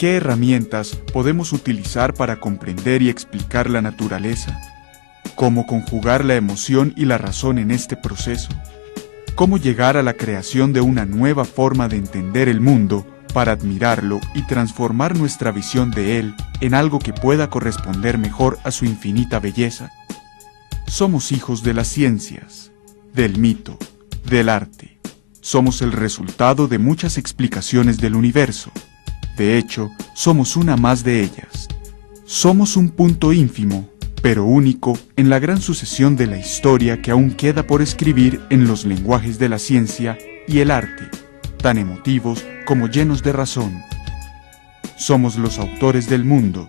¿Qué herramientas podemos utilizar para comprender y explicar la naturaleza? ¿Cómo conjugar la emoción y la razón en este proceso? ¿Cómo llegar a la creación de una nueva forma de entender el mundo para admirarlo y transformar nuestra visión de él en algo que pueda corresponder mejor a su infinita belleza? Somos hijos de las ciencias, del mito, del arte. Somos el resultado de muchas explicaciones del universo. De hecho, somos una más de ellas. Somos un punto ínfimo, pero único en la gran sucesión de la historia que aún queda por escribir en los lenguajes de la ciencia y el arte, tan emotivos como llenos de razón. Somos los autores del mundo,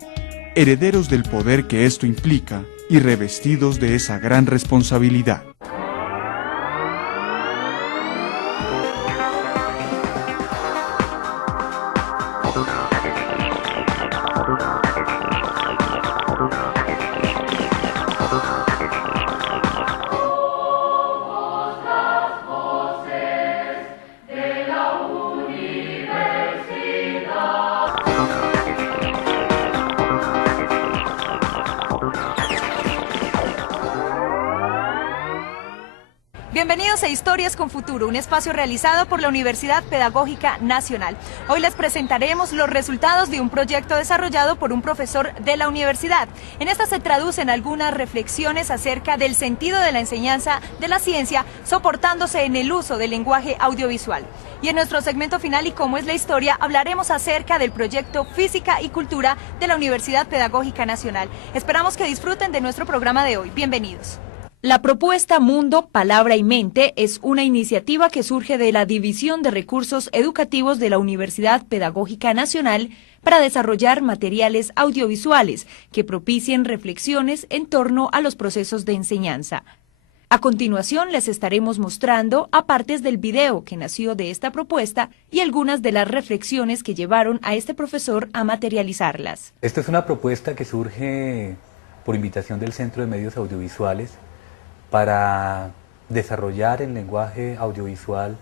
herederos del poder que esto implica y revestidos de esa gran responsabilidad. Bienvenidos a Historias con Futuro, un espacio realizado por la Universidad Pedagógica Nacional. Hoy les presentaremos los resultados de un proyecto desarrollado por un profesor de la universidad. En esta se traducen algunas reflexiones acerca del sentido de la enseñanza de la ciencia, soportándose en el uso del lenguaje audiovisual. Y en nuestro segmento final, y cómo es la historia, hablaremos acerca del proyecto Física y Cultura de la Universidad Pedagógica Nacional. Esperamos que disfruten de nuestro programa de hoy. Bienvenidos. La propuesta Mundo, Palabra y Mente es una iniciativa que surge de la División de Recursos Educativos de la Universidad Pedagógica Nacional para desarrollar materiales audiovisuales que propicien reflexiones en torno a los procesos de enseñanza. A continuación les estaremos mostrando a partes del video que nació de esta propuesta y algunas de las reflexiones que llevaron a este profesor a materializarlas. Esta es una propuesta que surge por invitación del Centro de Medios Audiovisuales para desarrollar en lenguaje audiovisual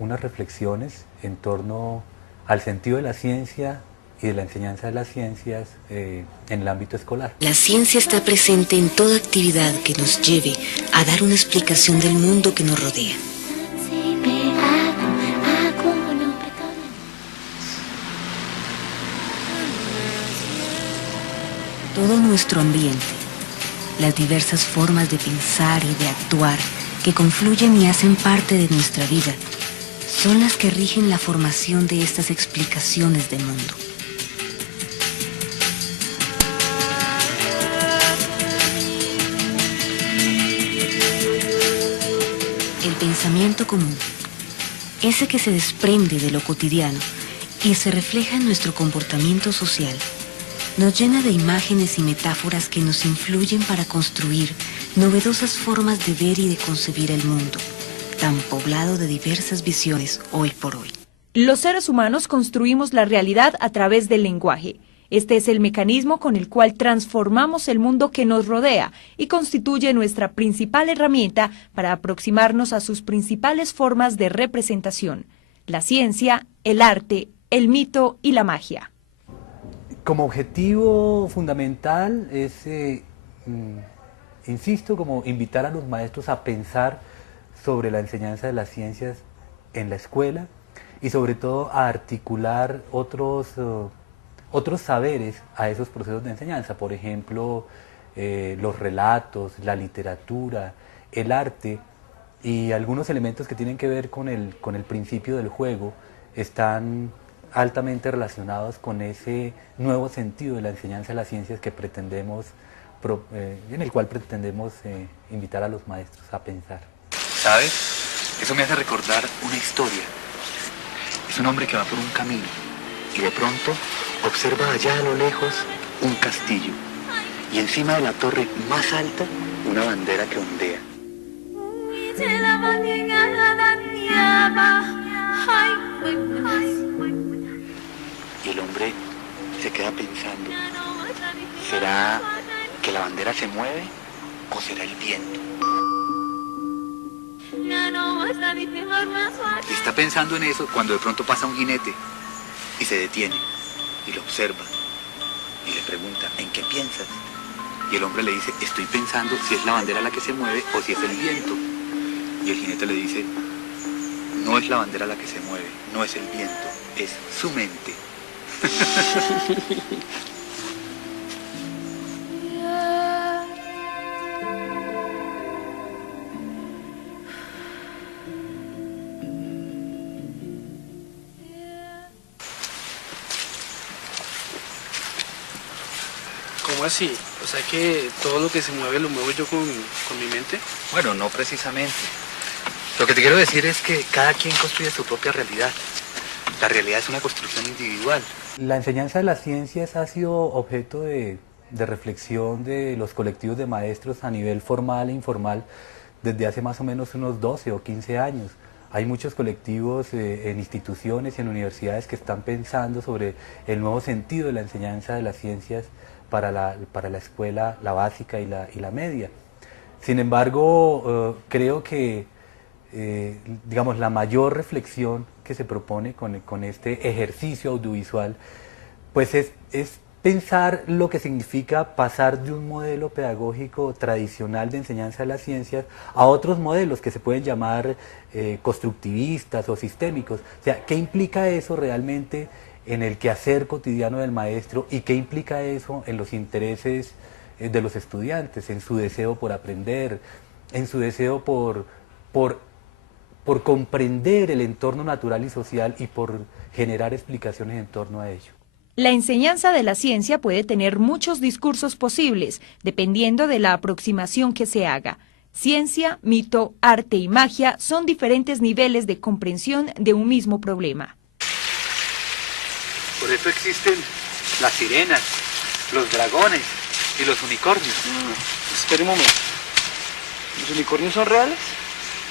unas reflexiones en torno al sentido de la ciencia y de la enseñanza de las ciencias en el ámbito escolar. La ciencia está presente en toda actividad que nos lleve a dar una explicación del mundo que nos rodea. Todo nuestro ambiente, las diversas formas de pensar y de actuar que confluyen y hacen parte de nuestra vida, son las que rigen la formación de estas explicaciones del mundo. El pensamiento común, ese que se desprende de lo cotidiano y se refleja en nuestro comportamiento social, nos llena de imágenes y metáforas que nos influyen para construir novedosas formas de ver y de concebir el mundo, tan poblado de diversas visiones hoy por hoy. Los seres humanos construimos la realidad a través del lenguaje. Este es el mecanismo con el cual transformamos el mundo que nos rodea y constituye nuestra principal herramienta para aproximarnos a sus principales formas de representación: la ciencia, el arte, el mito y la magia. Como objetivo fundamental es, insisto, como invitar a los maestros a pensar sobre la enseñanza de las ciencias en la escuela y sobre todo a articular otros saberes a esos procesos de enseñanza. Por ejemplo, los relatos, la literatura, el arte y algunos elementos que tienen que ver con el principio del juego están altamente relacionados con ese nuevo sentido de la enseñanza de las ciencias que pretendemos, en el cual pretendemos invitar a los maestros a pensar. ¿Sabes? Eso me hace recordar una historia. Es un hombre que va por un camino y de pronto observa allá a lo lejos un castillo y encima de la torre más alta una bandera que ondea. Y el hombre se queda pensando, ¿será que la bandera se mueve o será el viento? Y está pensando en eso cuando de pronto pasa un jinete y se detiene y lo observa y le pregunta, ¿en qué piensas? Y el hombre le dice, estoy pensando si es la bandera la que se mueve o si es el viento. Y el jinete le dice, no es la bandera la que se mueve, no es el viento, es su mente. ¿Cómo así? O sea que todo lo que se mueve lo muevo yo con mi mente. Bueno, no precisamente. Lo que te quiero decir es que cada quien construye su propia realidad. La realidad es una construcción individual. La enseñanza de las ciencias ha sido objeto de reflexión de los colectivos de maestros a nivel formal e informal desde hace más o menos unos 12 o 15 años. Hay muchos colectivos en instituciones y en universidades que están pensando sobre el nuevo sentido de la enseñanza de las ciencias para la escuela, la básica y la media. Sin embargo, creo que digamos, la mayor reflexión que se propone con este ejercicio audiovisual, pues es pensar lo que significa pasar de un modelo pedagógico tradicional de enseñanza de las ciencias a otros modelos que se pueden llamar constructivistas o sistémicos. O sea, ¿qué implica eso realmente en el quehacer cotidiano del maestro y qué implica eso en los intereses de los estudiantes, en su deseo por aprender, en su deseo por comprender el entorno natural y social y por generar explicaciones en torno a ello? La enseñanza de la ciencia puede tener muchos discursos posibles, dependiendo de la aproximación que se haga. Ciencia, mito, arte y magia son diferentes niveles de comprensión de un mismo problema. Por eso existen las sirenas, los dragones y los unicornios. Espera un momento. ¿Los unicornios son reales?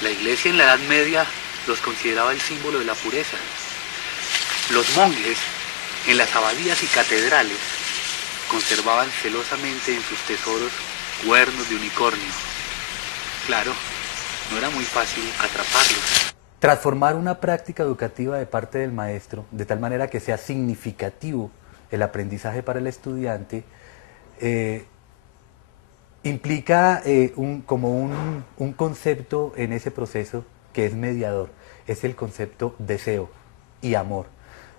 La iglesia en la Edad Media los consideraba el símbolo de la pureza. Los monjes en las abadías y catedrales conservaban celosamente en sus tesoros cuernos de unicornio. Claro, no era muy fácil atraparlos. Transformar una práctica educativa de parte del maestro de tal manera que sea significativo el aprendizaje para el estudiante implica un concepto en ese proceso que es mediador, es el concepto deseo y amor.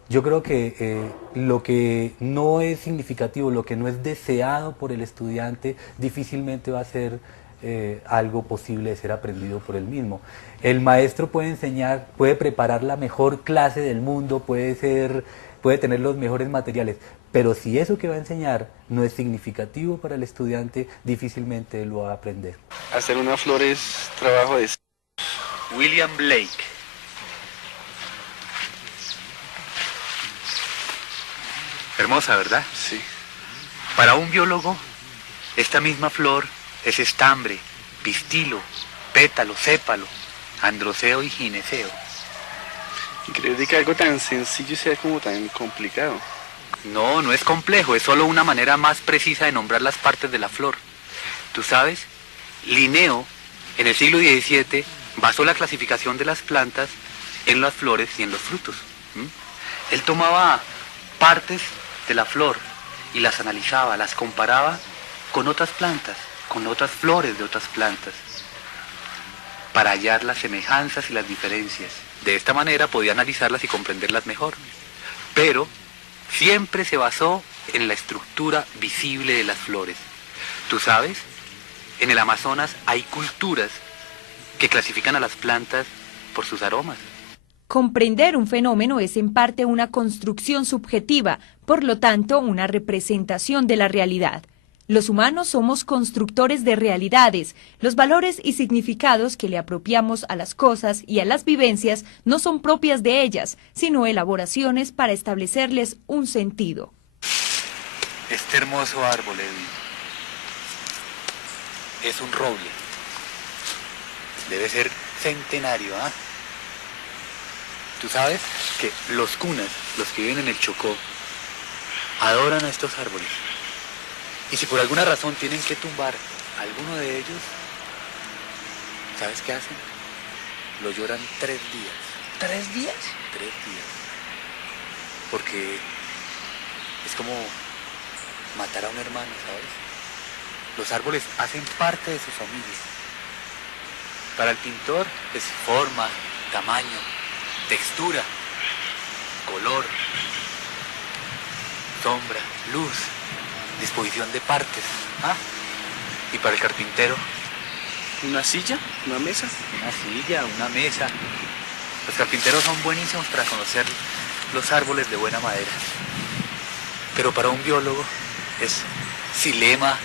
Yo creo que lo que no es significativo, lo que no es deseado por el estudiante, difícilmente va a ser algo posible de ser aprendido por él mismo. El maestro puede enseñar, puede preparar la mejor clase del mundo, puede tener los mejores materiales, pero si eso que va a enseñar no es significativo para el estudiante, difícilmente lo va a aprender. Hacer una flor es trabajo de... William Blake. Hermosa, ¿verdad? Sí. Para un biólogo, esta misma flor es estambre, pistilo, pétalo, sépalo, androceo y gineceo. Increíble que algo tan sencillo sea como tan complicado. No, no es complejo, es solo una manera más precisa de nombrar las partes de la flor. ¿Tú sabes? Linneo, en el siglo XVII, basó la clasificación de las plantas en las flores y en los frutos. Él tomaba partes de la flor y las analizaba, las comparaba con otras plantas, con otras flores de otras plantas, para hallar las semejanzas y las diferencias. De esta manera podía analizarlas y comprenderlas mejor. Pero siempre se basó en la estructura visible de las flores. ¿Tú sabes? En el Amazonas hay culturas que clasifican a las plantas por sus aromas. Comprender un fenómeno es en parte una construcción subjetiva, por lo tanto, una representación de la realidad. Los humanos somos constructores de realidades. Los valores y significados que le apropiamos a las cosas y a las vivencias no son propias de ellas, sino elaboraciones para establecerles un sentido. Este hermoso árbol, Edwin, es un roble. Debe ser centenario, ¿ah? Tú sabes que los cunas, los que viven en el Chocó, adoran a estos árboles. Y si por alguna razón tienen que tumbar alguno de ellos, ¿sabes qué hacen? Lo lloran 3 días. ¿3 días? 3 días. porque es como matar a un hermano, ¿sabes? Los árboles hacen parte de su familia. Para el pintor es forma, tamaño, textura, color, sombra, luz, disposición de partes. ¿Ah? Y para el carpintero, ¿Una silla? ¿Una mesa? una silla, una mesa. Los carpinteros son buenísimos para conocer los árboles de buena madera. Pero para un biólogo es xilema,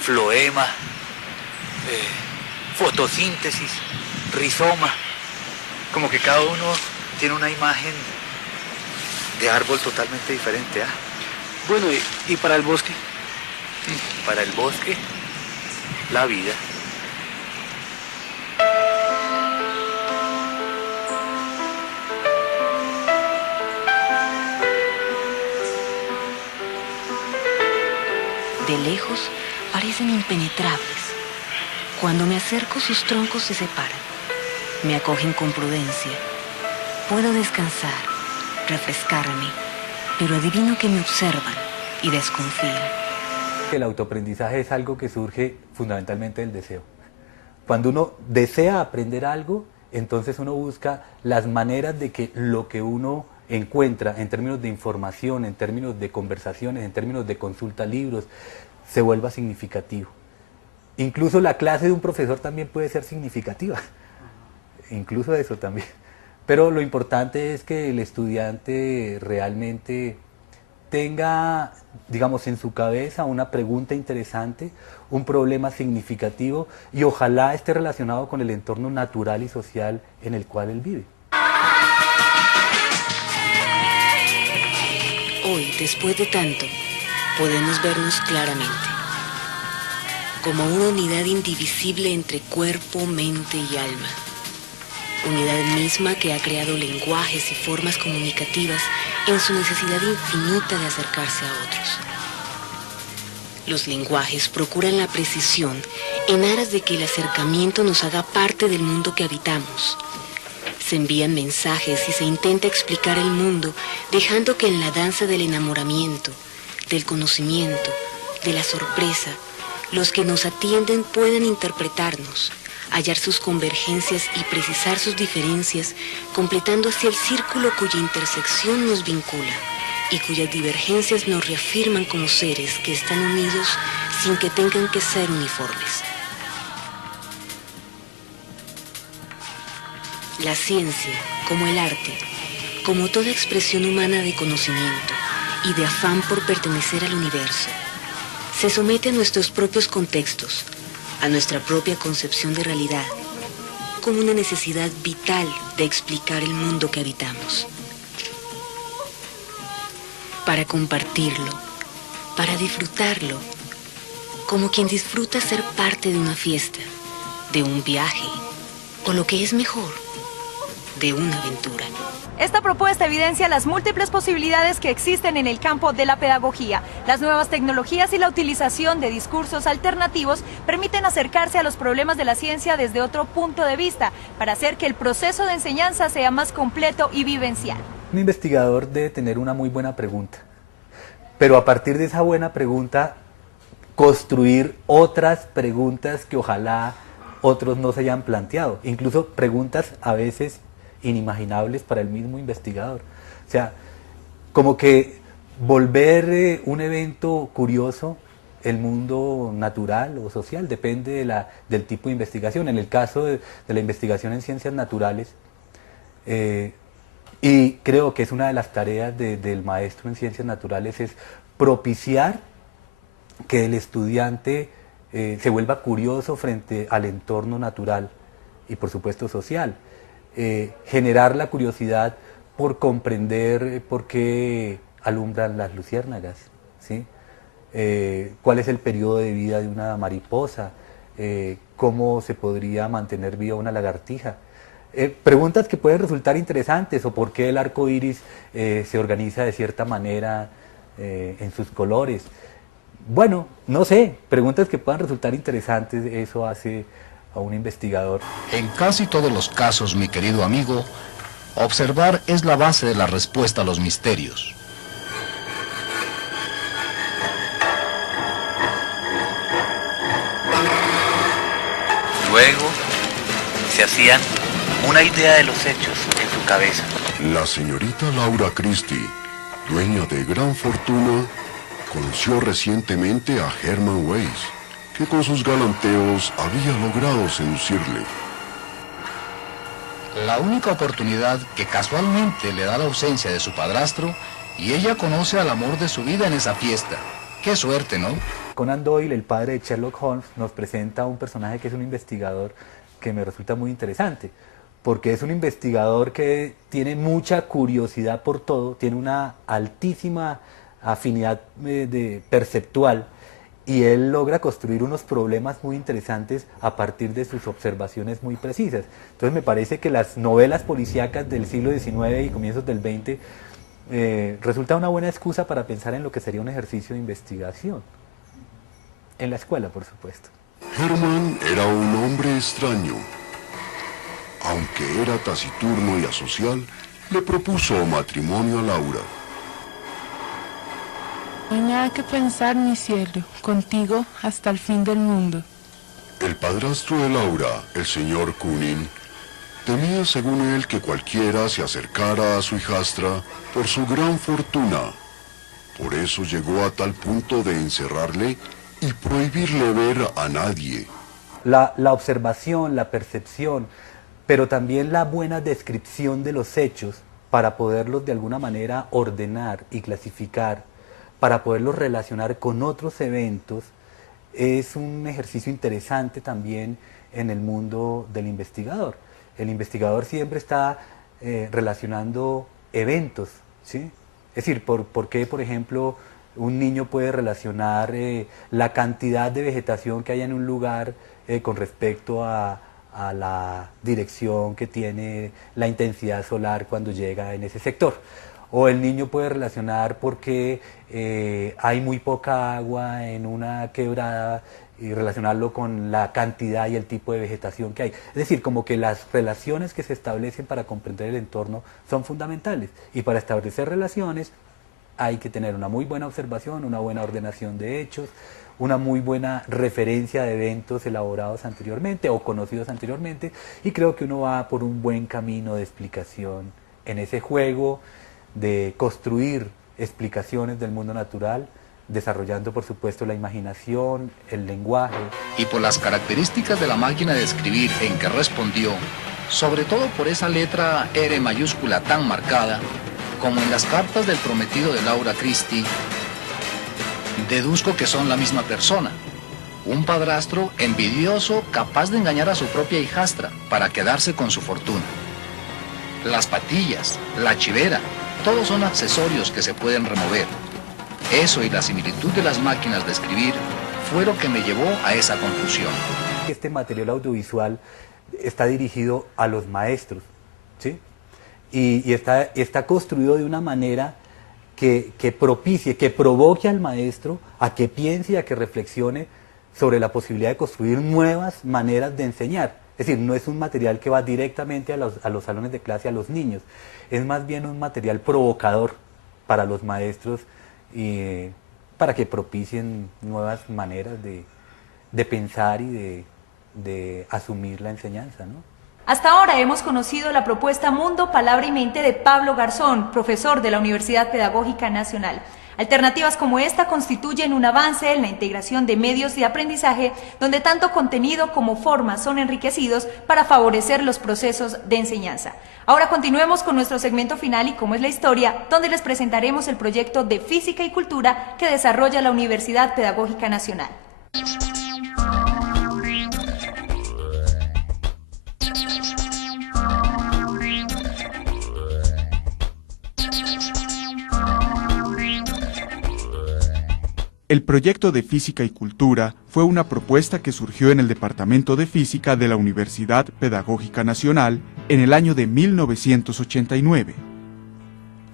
floema, fotosíntesis, rizoma. Como que cada uno tiene una imagen de árbol totalmente diferente, ¿ah? Bueno, ¿y para el bosque? Para el bosque, la vida. De lejos parecen impenetrables. Cuando me acerco, sus troncos se separan. Me acogen con prudencia. Puedo descansar, refrescarme, pero adivino que me observan y desconfían. El autoaprendizaje es algo que surge fundamentalmente del deseo. Cuando uno desea aprender algo, entonces uno busca las maneras de que lo que uno encuentra en términos de información, en términos de conversaciones, en términos de consulta a libros, se vuelva significativo. Incluso la clase de un profesor también puede ser significativa, incluso eso también. Pero lo importante es que el estudiante realmente tenga, digamos, en su cabeza una pregunta interesante, un problema significativo y ojalá esté relacionado con el entorno natural y social en el cual él vive. Hoy, después de tanto, podemos vernos claramente, como una unidad indivisible entre cuerpo, mente y alma. Unidad misma que ha creado lenguajes y formas comunicativas en su necesidad infinita de acercarse a otros. Los lenguajes procuran la precisión en aras de que el acercamiento nos haga parte del mundo que habitamos. Se envían mensajes y se intenta explicar el mundo, dejando que en la danza del enamoramiento, del conocimiento, de la sorpresa, los que nos atienden puedan interpretarnos, hallar sus convergencias y precisar sus diferencias, completando así el círculo cuya intersección nos vincula y cuyas divergencias nos reafirman como seres que están unidos sin que tengan que ser uniformes. La ciencia, como el arte, como toda expresión humana de conocimiento y de afán por pertenecer al universo, se somete a nuestros propios contextos, a nuestra propia concepción de realidad, como una necesidad vital de explicar el mundo que habitamos. Para compartirlo, para disfrutarlo, como quien disfruta ser parte de una fiesta, de un viaje, o lo que es mejor, de una aventura. Esta propuesta evidencia las múltiples posibilidades que existen en el campo de la pedagogía. Las nuevas tecnologías y la utilización de discursos alternativos permiten acercarse a los problemas de la ciencia desde otro punto de vista, para hacer que el proceso de enseñanza sea más completo y vivencial. Un investigador debe tener una muy buena pregunta, pero a partir de esa buena pregunta, construir otras preguntas que ojalá otros no se hayan planteado, incluso preguntas a veces inimaginables para el mismo investigador. O sea, como que volver un evento curioso el mundo natural o social, depende del tipo de investigación. En el caso de la investigación en ciencias naturales, y creo que es una de las tareas del maestro en ciencias naturales, es propiciar que el estudiante se vuelva curioso frente al entorno natural y por supuesto social. Generar la curiosidad por comprender por qué alumbran las luciérnagas, ¿sí? Cuál es el periodo de vida de una mariposa, cómo se podría mantener viva una lagartija. Preguntas que pueden resultar interesantes, o por qué el arco iris se organiza de cierta manera en sus colores. Bueno, no sé, preguntas que puedan resultar interesantes, eso hace a un investigador. En casi todos los casos, mi querido amigo, observar es la base de la respuesta a los misterios. luego se hacían una idea de los hechos en su cabeza. La señorita Laura Christie, dueña de gran fortuna, conoció recientemente a Herman Weiss, que con sus galanteos había logrado seducirle. La única oportunidad que casualmente le da la ausencia de su padrastro y ella conoce al amor de su vida en esa fiesta. ¡Qué suerte!, ¿no? Conan Doyle, el padre de Sherlock Holmes, nos presenta un personaje que es un investigador que me resulta muy interesante, porque es un investigador que tiene mucha curiosidad por todo, tiene una altísima afinidad perceptual, y él logra construir unos problemas muy interesantes a partir de sus observaciones muy precisas. Entonces me parece que las novelas policíacas del siglo XIX y comienzos del XX resulta una buena excusa para pensar en lo que sería un ejercicio de investigación. En la escuela, por supuesto. Herman era un hombre extraño. Aunque era taciturno y asocial, le propuso matrimonio a Laura. No hay nada que pensar, mi cielo, contigo hasta el fin del mundo. El padrastro de Laura, el señor Kunin, temía según él que cualquiera se acercara a su hijastra por su gran fortuna. Por eso llegó a tal punto de encerrarle y prohibirle ver a nadie. La observación, la percepción, pero también la buena descripción de los hechos para poderlos de alguna manera ordenar y clasificar, para poderlos relacionar con otros eventos, es un ejercicio interesante también en el mundo del investigador. El investigador siempre está relacionando eventos, ¿sí? Es decir, ¿por qué, por ejemplo, un niño puede relacionar la cantidad de vegetación que hay en un lugar con respecto a la dirección que tiene la intensidad solar cuando llega en ese sector? O el niño puede relacionar por qué hay muy poca agua en una quebrada y relacionarlo con la cantidad y el tipo de vegetación que hay. Es decir, como que las relaciones que se establecen para comprender el entorno son fundamentales. Y para establecer relaciones hay que tener una muy buena observación, una buena ordenación de hechos, una muy buena referencia de eventos elaborados anteriormente o conocidos anteriormente, y creo que uno va por un buen camino de explicación en ese juego de construir explicaciones del mundo natural, desarrollando por supuesto la imaginación, el lenguaje. Y por las características de la máquina de escribir en que respondió, sobre todo por esa letra R mayúscula tan marcada, como en las cartas del prometido de Laura Christie, deduzco que son la misma persona. Un padrastro envidioso capaz de engañar a su propia hijastra para quedarse con su fortuna. Las patillas, la chivera, todos son accesorios que se pueden remover. Eso y la similitud de las máquinas de escribir fue lo que me llevó a esa conclusión. Este material audiovisual está dirigido a los maestros, ¿sí? Y está construido de una manera que propicie, que provoque al maestro a que piense y a que reflexione sobre la posibilidad de construir nuevas maneras de enseñar. Es decir, no es un material que va directamente a los salones de clase, a los niños. Es más bien un material provocador para los maestros y para que propicien nuevas maneras de pensar y de asumir la enseñanza, ¿no? Hasta ahora hemos conocido la propuesta Mundo, Palabra y Mente de Pablo Garzón, profesor de la Universidad Pedagógica Nacional. Alternativas como esta constituyen un avance en la integración de medios de aprendizaje donde tanto contenido como forma son enriquecidos para favorecer los procesos de enseñanza. Ahora continuemos con nuestro segmento final y cómo es la historia, donde les presentaremos el proyecto de Física y Cultura que desarrolla la Universidad Pedagógica Nacional. El proyecto de Física y Cultura fue una propuesta que surgió en el Departamento de Física de la Universidad Pedagógica Nacional en el año de 1989.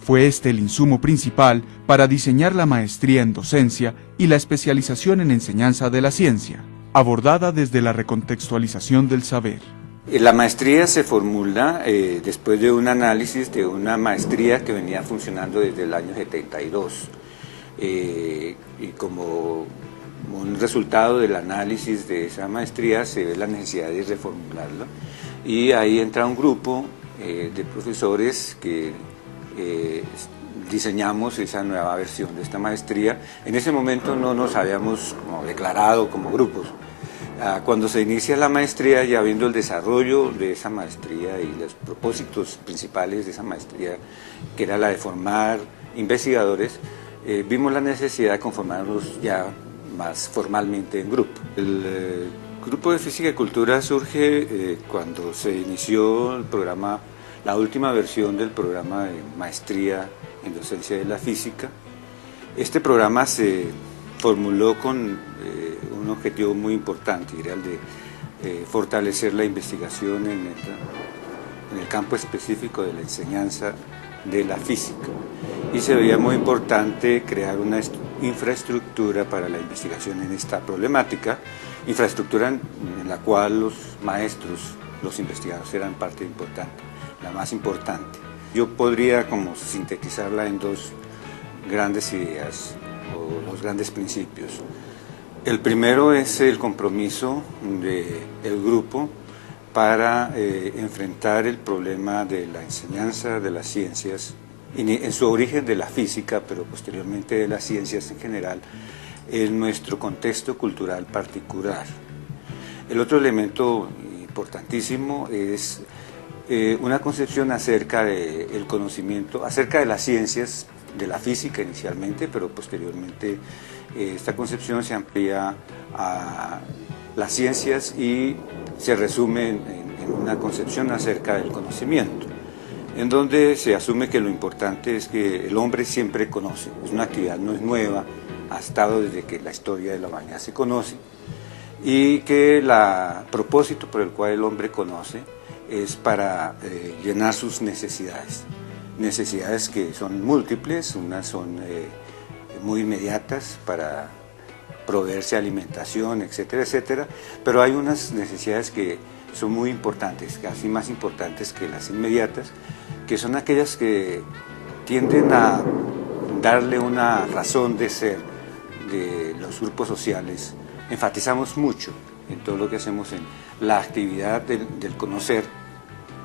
Fue este el insumo principal para diseñar la maestría en docencia y la especialización en enseñanza de la ciencia, abordada desde la recontextualización del saber. La maestría se formula después de un análisis de una maestría que venía funcionando desde el año 72. Y como un resultado del análisis de esa maestría se ve la necesidad de reformularla, y ahí entra un grupo de profesores que diseñamos esa nueva versión de esta maestría. En ese momento no nos habíamos declarado como grupos. Cuando se inicia la maestría, ya viendo el desarrollo de esa maestría y los propósitos principales de esa maestría, que era la de formar investigadores, vimos la necesidad de conformarnos ya más formalmente en grupo. El grupo de Física y Cultura surge cuando se inició el programa, la última versión del programa de maestría en docencia de la física. Este programa se formuló con un objetivo muy importante, era el de fortalecer la investigación en el campo específico de la enseñanza de la física, y se veía muy importante crear una infraestructura para la investigación en esta problemática, infraestructura en la cual los maestros, los investigadores eran parte importante, la más importante. Yo podría como sintetizarla en dos grandes ideas o dos grandes principios. El primero es el compromiso del grupo para enfrentar el problema de la enseñanza de las ciencias, en su origen de la física, pero posteriormente de las ciencias en general, en nuestro contexto cultural particular. El otro elemento importantísimo es una concepción acerca del conocimiento, acerca de las ciencias, de la física inicialmente, pero posteriormente esta concepción se amplía a las ciencias y se resume en una concepción acerca del conocimiento, en donde se asume que lo importante es que el hombre siempre conoce, es una actividad, no es nueva, ha estado desde que la historia de la humanidad se conoce, y que el propósito por el cual el hombre conoce es para llenar sus necesidades, necesidades que son múltiples, unas son muy inmediatas para proveerse alimentación, etcétera, etcétera, pero hay unas necesidades que son muy importantes, casi más importantes que las inmediatas, que son aquellas que tienden a darle una razón de ser de los grupos sociales. Enfatizamos mucho en todo lo que hacemos en la actividad del conocer,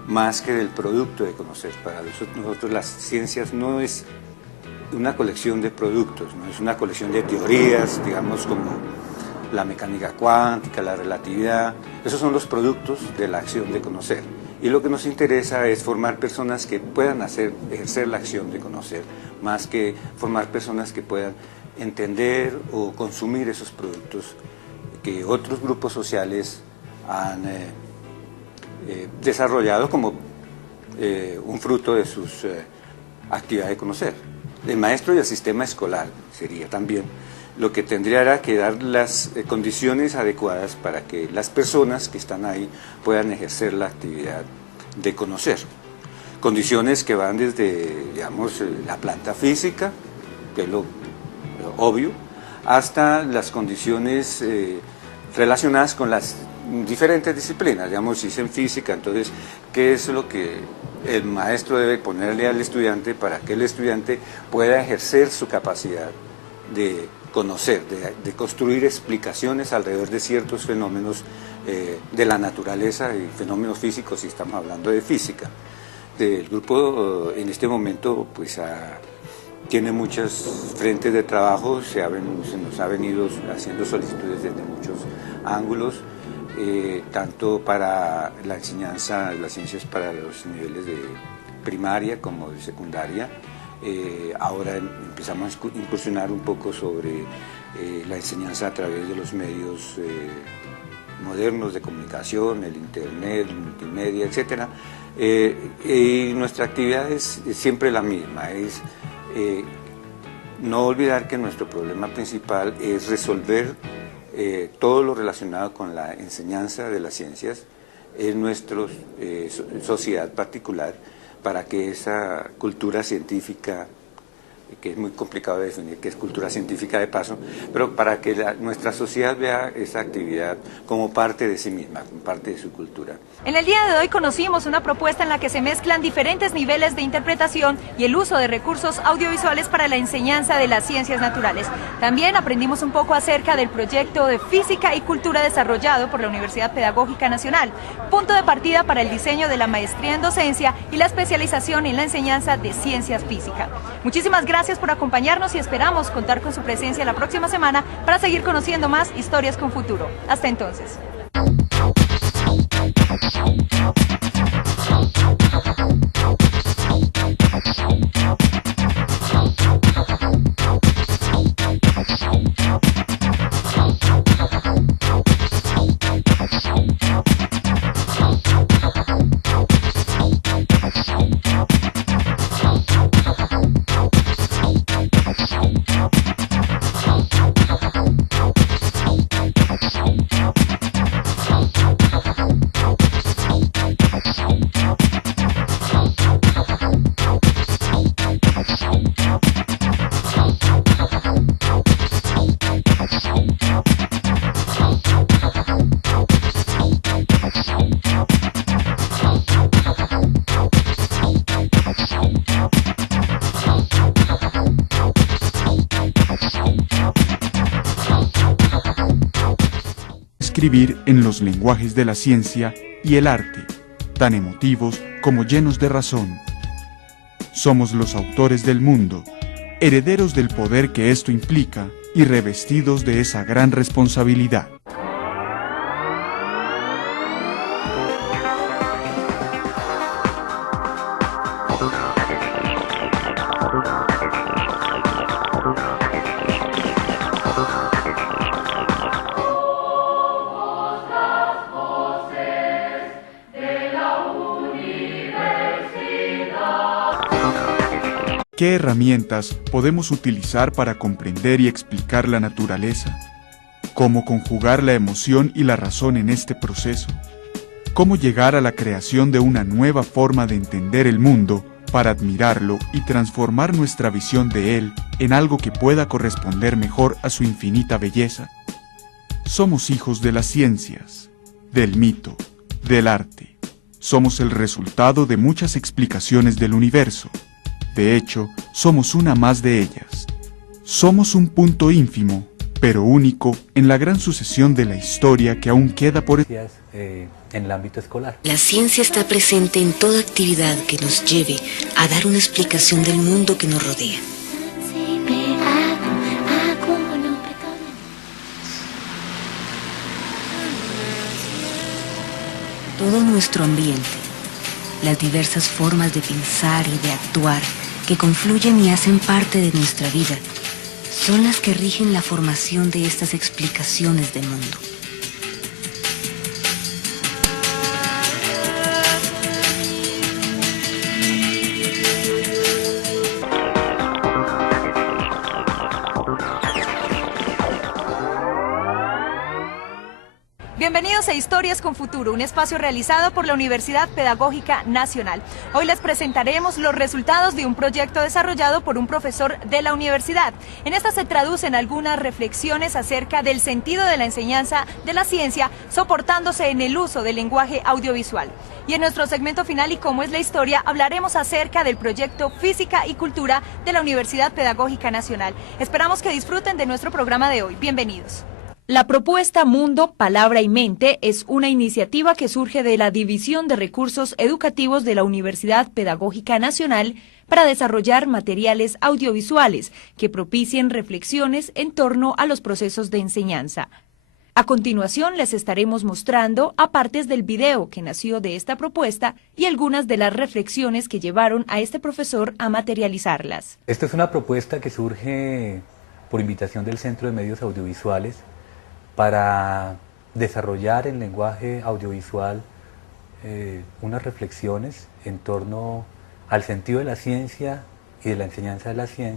más que del producto de conocer. Para nosotros las ciencias no es una colección de productos, no es una colección de teorías, digamos como la mecánica cuántica, la relatividad. Esos son los productos de la acción de conocer. Y lo que nos interesa es formar personas que puedan ejercer la acción de conocer, más que formar personas que puedan entender o consumir esos productos que otros grupos sociales han desarrollado como un fruto de sus actividades de conocer. El maestro y el sistema escolar sería también lo que tendría que dar las condiciones adecuadas para que las personas que están ahí puedan ejercer la actividad de conocer. Condiciones que van desde, digamos, la planta física, que es lo obvio, hasta las condiciones relacionadas con las diferentes disciplinas. Digamos, si es en física, entonces, ¿qué es lo que el maestro debe ponerle al estudiante para que el estudiante pueda ejercer su capacidad de conocer, de construir explicaciones alrededor de ciertos fenómenos de la naturaleza y fenómenos físicos, si estamos hablando de física? El grupo en este momento pues tiene muchos frentes de trabajo, se nos ha venido haciendo solicitudes desde muchos ángulos, tanto para la enseñanza de las ciencias para los niveles de primaria como de secundaria. Ahora empezamos a incursionar un poco sobre la enseñanza a través de los medios modernos de comunicación, el internet, el multimedia, etc. Y nuestra actividad es siempre la misma, es no olvidar que nuestro problema principal es resolver todo lo relacionado con la enseñanza de las ciencias en nuestra sociedad particular, para que esa cultura científica que es muy complicado de definir, que es cultura científica de paso, pero para que nuestra sociedad vea esa actividad como parte de sí misma, como parte de su cultura. En el día de hoy conocimos una propuesta en la que se mezclan diferentes niveles de interpretación y el uso de recursos audiovisuales para la enseñanza de las ciencias naturales. También aprendimos un poco acerca del proyecto de física y cultura desarrollado por la Universidad Pedagógica Nacional, punto de partida para el diseño de la maestría en docencia y la especialización en la enseñanza de ciencias físicas. Muchísimas gracias por acompañarnos y esperamos contar con su presencia la próxima semana para seguir conociendo más historias con futuro. Hasta entonces. Escribir en los lenguajes de la ciencia y el arte, tan emotivos como llenos de razón. Somos los autores del mundo, herederos del poder que esto implica y revestidos de esa gran responsabilidad. ¿Qué herramientas podemos utilizar para comprender y explicar la naturaleza? ¿Cómo conjugar la emoción y la razón en este proceso? ¿Cómo llegar a la creación de una nueva forma de entender el mundo para admirarlo y transformar nuestra visión de él en algo que pueda corresponder mejor a su infinita belleza? Somos hijos de las ciencias, del mito, del arte. Somos el resultado de muchas explicaciones del universo. De hecho, somos una más de ellas. Somos un punto ínfimo, pero único, en la gran sucesión de la historia que aún queda por... en el ámbito escolar. La ciencia está presente en toda actividad que nos lleve a dar una explicación del mundo que nos rodea. Todo nuestro ambiente, las diversas formas de pensar y de actuar que confluyen y hacen parte de nuestra vida, son las que rigen la formación de estas explicaciones del mundo. Bienvenidos a Historias con Futuro, un espacio realizado por la Universidad Pedagógica Nacional. Hoy les presentaremos los resultados de un proyecto desarrollado por un profesor de la universidad. En esta se traducen algunas reflexiones acerca del sentido de la enseñanza de la ciencia, soportándose en el uso del lenguaje audiovisual. Y en nuestro segmento final, y cómo es la historia, hablaremos acerca del proyecto Física y Cultura de la Universidad Pedagógica Nacional. Esperamos que disfruten de nuestro programa de hoy. Bienvenidos. La propuesta Mundo, Palabra y Mente es una iniciativa que surge de la División de Recursos Educativos de la Universidad Pedagógica Nacional para desarrollar materiales audiovisuales que propicien reflexiones en torno a los procesos de enseñanza. A continuación les estaremos mostrando a partes del video que nació de esta propuesta y algunas de las reflexiones que llevaron a este profesor a materializarlas. Esta es una propuesta que surge por invitación del Centro de Medios Audiovisuales para desarrollar en lenguaje audiovisual unas reflexiones en torno al sentido de la ciencia y de la enseñanza de la ciencia.